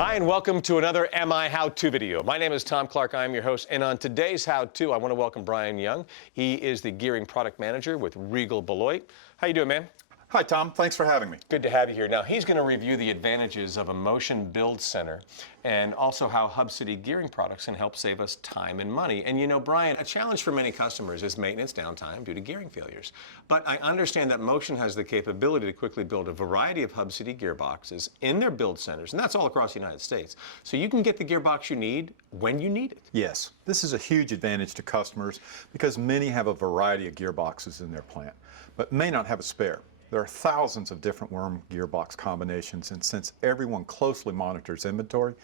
Hi, and welcome to another MiHow2 video. My name is Tom Clark. I'm your host, and on today's How-To, I want to welcome Bryan Young. He is the gearing product manager with Regal Beloit. How you doing, man? Hi, Tom. Thanks for having me. Good to have you here. Now, he's going to review the advantages of a motion build center and also how Hub City gearing products can help save us time and money. And you know, Bryan, a challenge for many customers is maintenance downtime due to gearing failures. But I understand that Motion has the capability to quickly build a variety of Hub City gearboxes in their build centers, and that's all across the United States. So you can get the gearbox you need when you need it. Yes, this is a huge advantage to customers because many have a variety of gearboxes in their plant, but may not have a spare. There are thousands of different worm gearbox combinations, and since everyone closely monitors inventory,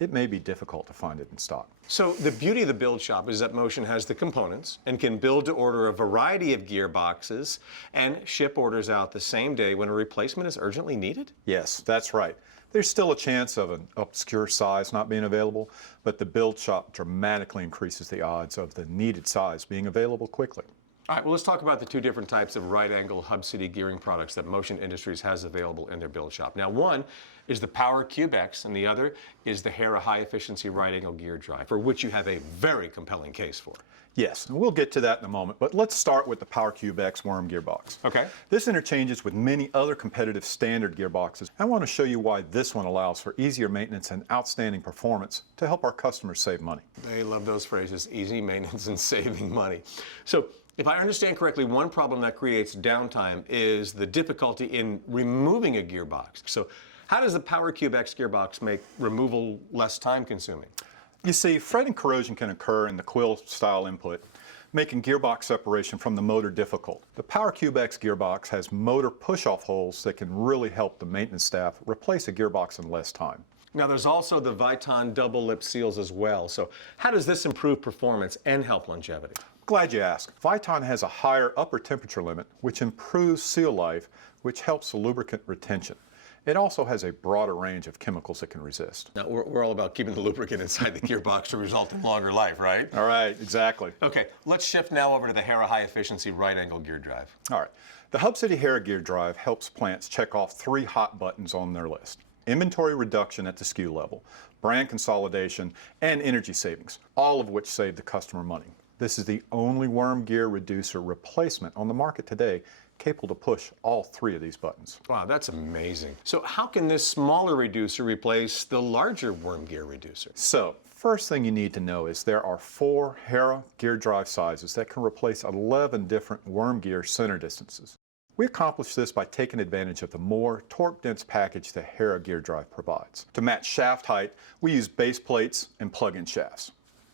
it may be difficult to find it in stock. So the beauty of the build shop is that Motion has the components and can build to order a variety of gearboxes and ship orders out the same day when a replacement is urgently needed? Yes, that's right. There's still a chance of an obscure size not being available, but the build shop dramatically increases the odds of the needed size being available quickly. All right, well, let's talk about the two different types of right-angle Hub City gearing products that Motion Industries has available in their build shop. Now, one is the Power Cube X, and the other is the Hera high-efficiency right-angle gear drive, for which you have a very compelling case for. Yes, and we'll get to that in a moment, but let's start with the Power Cube X worm gearbox. Okay. This interchanges with many other competitive standard gearboxes. I want to show you why this one allows for easier maintenance and outstanding performance to help our customers save money. They love those phrases, easy maintenance and saving money. So, if I understand correctly, one problem that creates downtime is the difficulty in removing a gearbox. So how does the Power Cube X gearbox make removal less time consuming? You see, fret and corrosion can occur in the quill style input, making gearbox separation from the motor difficult. The Power Cube X gearbox has motor push-off holes that can really help the maintenance staff replace a gearbox in less time. Now there's also the Viton double lip seals as well. So how does this improve performance and help longevity? Glad you asked. Viton has a higher upper temperature limit, which improves seal life, which helps the lubricant retention. It also has a broader range of chemicals it can resist. Now, we're all about keeping the lubricant inside the gearbox to result in longer life, right? All right, exactly. Okay, let's shift now over to the Hera high-efficiency right-angle gear drive. All right. The Hub City Hera gear drive helps plants check off 3 hot buttons on their list: inventory reduction at the SKU level, brand consolidation, and energy savings, all of which save the customer money. This is the only worm gear reducer replacement on the market today capable to push all 3 of these buttons. Wow, that's amazing. So how can this smaller reducer replace the larger worm gear reducer? So, first thing you need to know is there are 4 Hera gear drive sizes that can replace 11 different worm gear center distances. We accomplish this by taking advantage of the more torque-dense package the Hera gear drive provides. To match shaft height, we use base plates and plug-in shafts.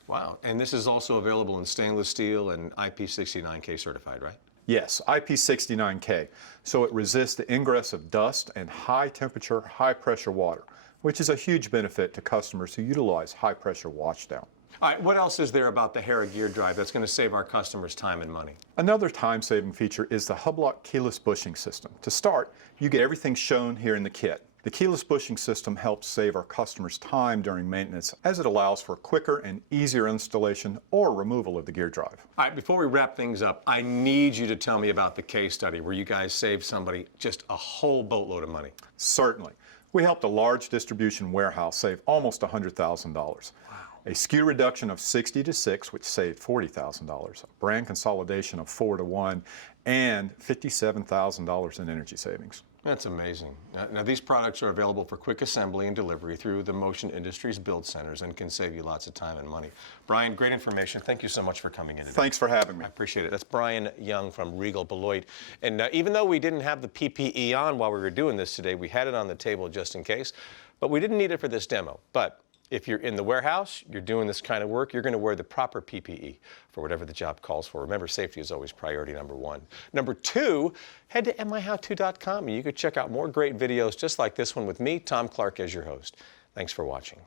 Wow, and this is also available in stainless steel and IP69K certified, right? Yes, IP69K, so it resists the ingress of dust and high temperature, high pressure water, which is a huge benefit to customers who utilize high pressure washdown. All right, what else is there about the Hera gear drive that's going to save our customers time and money? Another time-saving feature is the Hublock keyless bushing system. To start, you get everything shown here in the kit. The keyless bushing system helps save our customers time during maintenance as it allows for quicker and easier installation or removal of the gear drive. All right, before we wrap things up, I need you to tell me about the case study where you guys saved somebody just a whole boatload of money. Certainly. We helped a large distribution warehouse save almost $100,000. Wow. A SKU reduction of 60 to 6, which saved $40,000. A brand consolidation of 4 to 1, and $57,000 in energy savings. That's amazing. Now, these products are available for quick assembly and delivery through the Motion Industries build centers and can save you lots of time and money. Bryan, great information. Thank you so much for coming in today. Thanks for having me. I appreciate it. That's Bryan Young from Regal Beloit. And even though we didn't have the PPE on while we were doing this today, we had it on the table just in case, but we didn't need it for this demo. But if you're in the warehouse, you're doing this kind of work, you're going to wear the proper PPE for whatever the job calls for. Remember, safety is always priority number 1. Number 2, head to MiHow2.com and you can check out more great videos just like this one with me, Tom Clark, as your host. Thanks for watching.